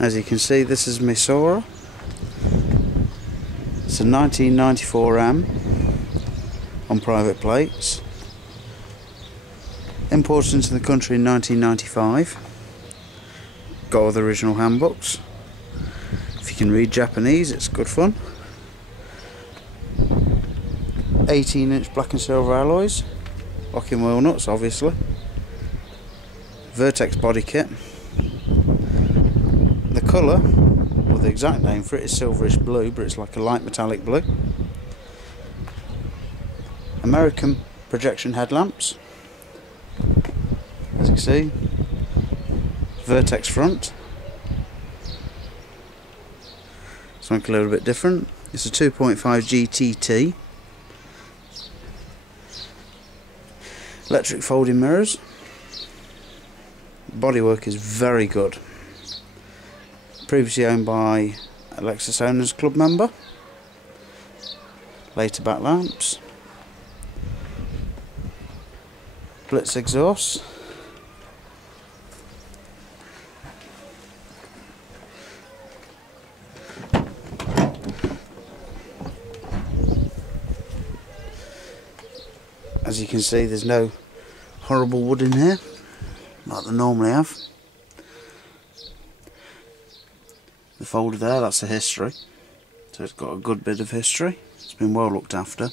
As you can see, this is my Soarer. It's a 1994 Ram on private plates. Imported into the country in 1995. Got all the original handbooks. If you can read Japanese, it's good fun. 18-inch black and silver alloys, locking wheel nuts obviously. Vertex body kit. The colour, or the exact name for it, is silverish blue, but it's like a light metallic blue. American projection headlamps, as you can see. Vertex front. Something a little bit different. It's a 2.5 GTT. Electric folding mirrors. Bodywork is very good. Previously owned by a Lexus Owners Club member. Later back lamps. Blitz exhaust. As you can see, there's no horrible wood in here like they normally have. The folder there, that's the history, so it's got a good bit of history. It's been well looked after.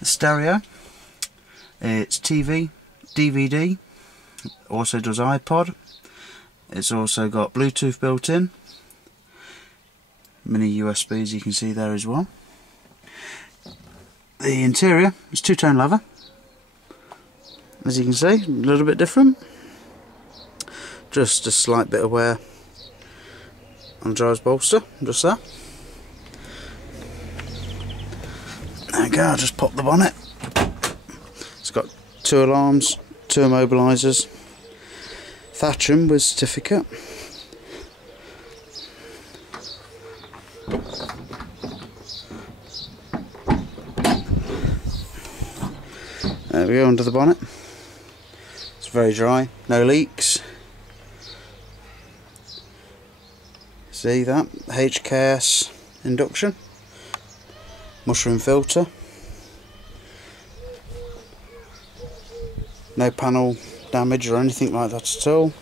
The stereo, it's TV, DVD, also does iPod. It's also got Bluetooth built in, mini USBs you can see there as well. The interior is two-tone leather, as you can see, a little bit different. Just a slight bit of wear on the driver's bolster, just that. There we go, I'll just pop the bonnet. It's got 2 alarms, 2 immobilisers, Thatcham with certificate. There we go, under the bonnet. It's very dry, no leaks. See that? HKS induction. Mushroom filter. No panel damage or anything like that at all.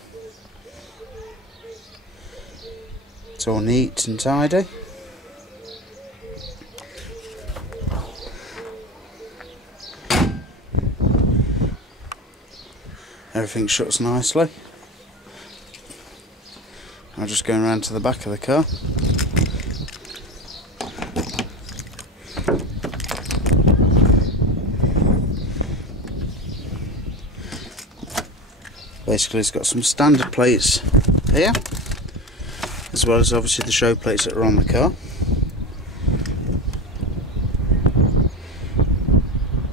It's all neat and tidy. Everything shuts nicely. I'm just going around to the back of the car. Basically, it's got some standard plates here, as well as obviously the show plates that are on the car.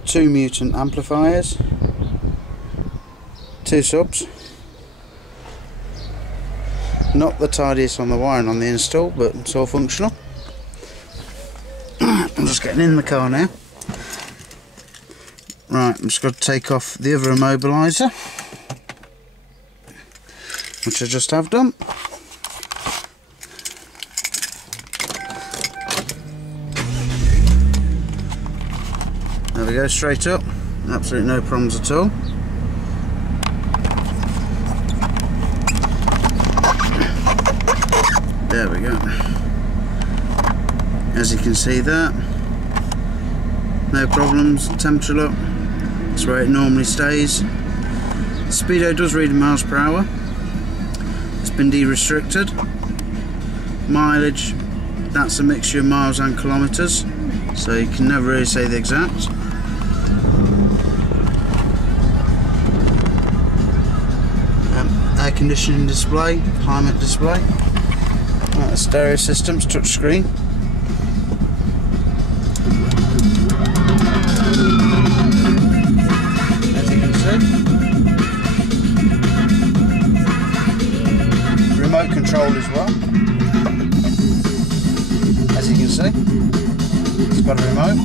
2 mutant amplifiers. 2 subs. Not the tidiest on the wiring on the install, but it's all functional. I'm just getting in the car now. Right, I'm just going to take off the other immobiliser, which I just have done. There we go, straight up. Absolutely no problems at all. There we go. As you can see there, no problems. Temperature look, it's where it normally stays. The speedo does read in miles per hour. It's been de-restricted. Mileage, that's a mixture of miles and kilometres, so you can never really say the exact. Air conditioning display, climate display. The stereo system's touchscreen. As you can see, remote control as well. As you can see, it's got a remote.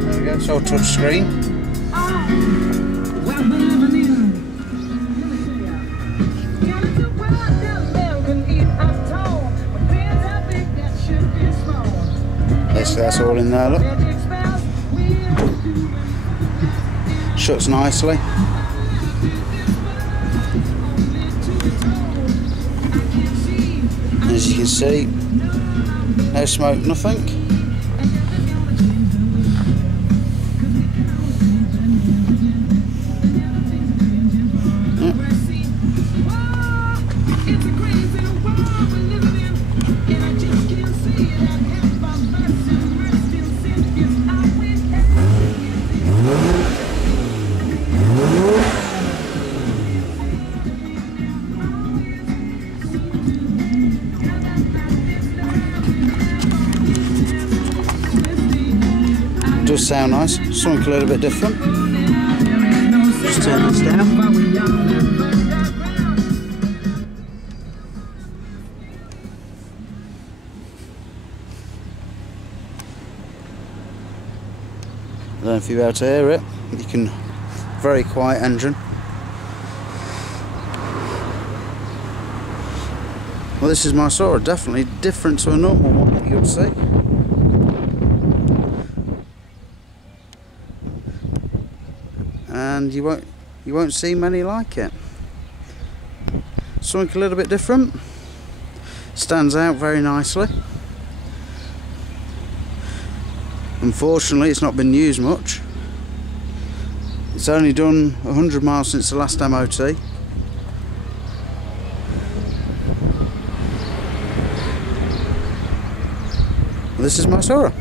There we go, go, it's all touch screen. Yes, that's all in there, look. Shuts nicely. As you can see, no smoke, nothing. Does sound nice, something a little bit different. Just turn this down. I don't know if you'll be able to hear it. You can, very quiet engine. Well, this is my Soarer, definitely different to a normal one that you'd see. And you won't see many like it. Something a little bit different. Stands out very nicely. Unfortunately, it's not been used much. It's only done 100 miles since the last MOT. This is my Soarer.